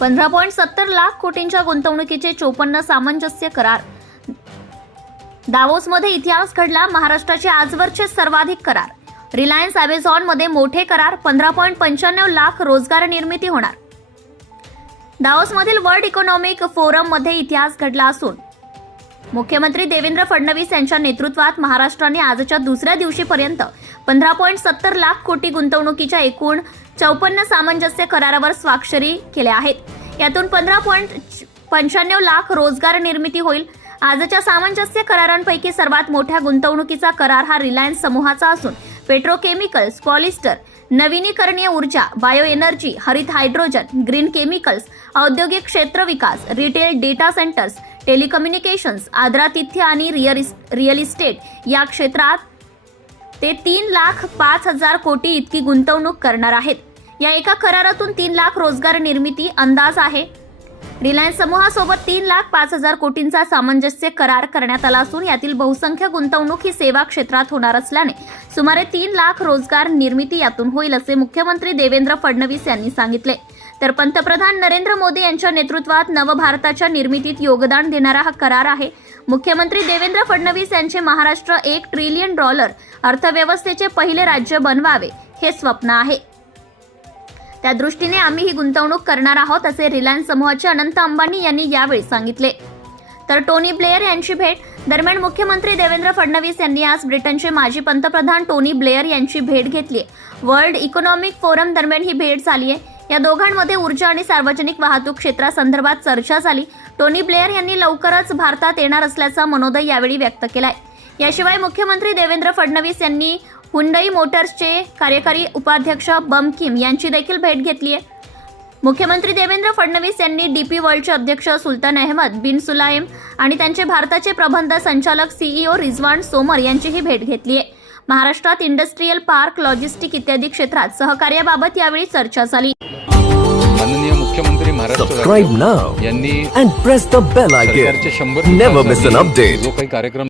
पंधरा पॉईंट सत्तर लाख कोटींच्या गुंतवणुकीचे चोपन्न सामंजस्य करार. दावोसमध्ये इतिहास घडला महाराष्ट्राचे आजवरचे सर्वाधिक करार. रिलायन्स अमेझॉनमध्ये मोठे करार पंधरा पॉईंट पंच्याण्णव लाख रोजगार निर्मिती होणार. दावोसमधील वर्ल्ड इकॉनॉमिक फोरममध्ये इतिहास घडला असून मुख्यमंत्री देवेंद्र फडणवीस यांच्या नेतृत्वात महाराष्ट्राने आजच्या दुसऱ्या दिवशीपर्यंत पंधरा पॉईंट सत्तर लाख कोटी गुंतवणुकीच्या एकूण चौपन्न सामंजस्य करारावर स्वाक्षरी केल्या आहेत. यातून पंधरा पॉईंट पंच्याण्णव लाख रोजगार निर्मिती होईल. आजच्या सामंजस्य करारांपैकी सर्वात मोठ्या गुंतवणुकीचा करार हा रिलायन्स समूहाचा असून पेट्रोकेमिकल्स पॉलिस्टर नवीनीकरणीय ऊर्जा बायो एनर्जी हरित हायड्रोजन ग्रीन केमिकल्स औद्योगिक क्षेत्र विकास रिटेल डेटा सेंटर्स टेलिकम्युनिकेशन्स आदरातिथ्य आणि रिअल रिअल इस्टेट या क्षेत्रात ते तीन लाख पाच हजार कोटी इतकी गुंतवणूक करणार आहेत. या एका करारातून तीन लाख रोजगार निर्मिती अंदाज आहे. रिलायन्स समूहासोबत तीन लाख पाच हजार कोटींचा सामंजस्य करार करण्यात आला असून यातील बहुसंख्य गुंतवणूक ही सेवा क्षेत्रात होणार असल्याने सुमारे तीन लाख रोजगार निर्मिती यातून होईल असे मुख्यमंत्री देवेंद्र फडणवीस यांनी सांगितले. तर पंतप्रधान नरेंद्र मोदी यांच्या नेतृत्वात नवभारताच्या निर्मितीत योगदान देणारा हा करार आहे. मुख्यमंत्री देवेंद्र फडणवीस यांचे महाराष्ट्र एक ट्रिलियन डॉलर अर्थव्यवस्थेचे पहिले राज्य बनवावे हे स्वप्न आहे. त्या दृष्टीने आम्ही ही गुंतवणूक करणार आहोत असे रिलायन्स समूहाचे अनंत अंबानी यांनी यावेळी सांगितले. तर टोनी ब्लेअर यांची भेट. दरम्यान मुख्यमंत्री देवेंद्र फडणवीस यांनी आज ब्रिटनचे माजी पंतप्रधान टोनी ब्लेअर यांची भेट घेतली वर्ल्ड इकॉनॉमिक फोरम दरम्यान ही भेट झाली आहे या दोघांमध्ये ऊर्जा आणि सार्वजनिक वाहतूक क्षेत्रासंदर्भात चर्चा झाली. टोनी ब्लेअर यांनी लवकरच भारतात येणार असल्याचा मनोदय यावेळी व्यक्त केलाय. याशिवाय मुख्यमंत्री देवेंद्र फडणवीस यांनी हुंडई मोटर्सचे कार्यकारी उपाध्यक्ष बम किम यांची देखील भेट घेतली आहे मुख्यमंत्री देवेंद्र फडणवीस यांनी डीपी वर्ल्डचे अध्यक्ष सुलतान अहमद बिन सुलायम आणि त्यांचे भारताचे प्रबंध संचालक सीईओ रिझवान सोमर यांचीही भेट घेतली आहे महाराष्ट्रात इंडस्ट्रीयल पार्क लॉजिस्टिक इत्यादी क्षेत्रात सहकार्याबाबत यावेळी चर्चा झाली माननीय मुख्यमंत्री महाराष्ट्र यांनी. शंभर. जो काही कार्यक्रम